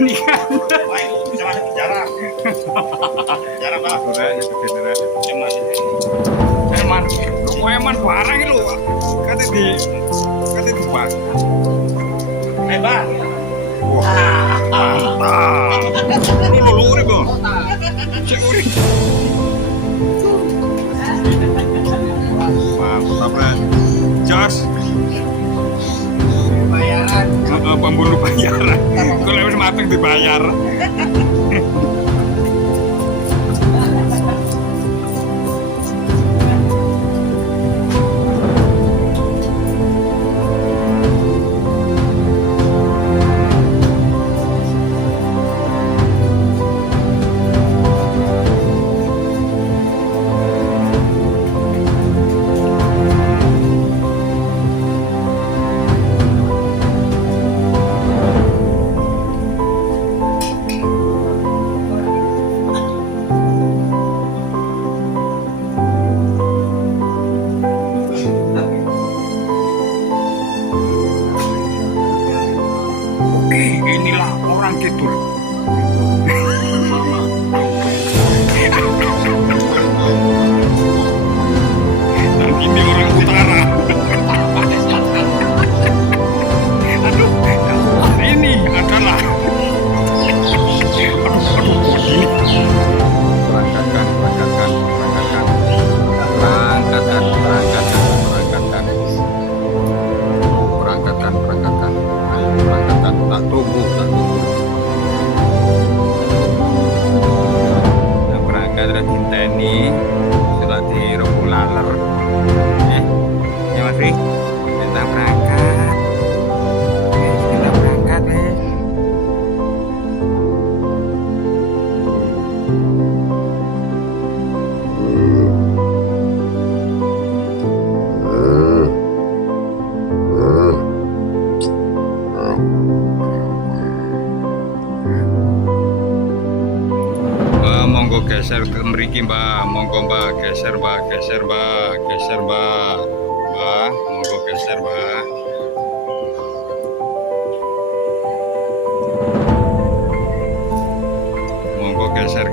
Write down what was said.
ini kan. Wah, itu bisa masuk penjara. Penjara, Pak. Eman, lu eman barang itu kata di bak. Pak. Mantap. Lu urip kok. Cek urip. Mantap lah. Jos. Bayaran. Pembunuh bayaran. Kalau wis mati dibayar. Inilah orang kidul. Dan ini orang utara. Aduh, ini adalah. Aduh, bos ini. Berangkatkan. Tak tunggu. Nah, berangkat dari Tinteni, sudah di Rombolaler. Ya Mas Ri, kita berangkat. Kita berangkat nih. Monggo geser ke mriki Mbak, monggo Mbak, geser Mbak, monggo geser Mbak. Monggo geser.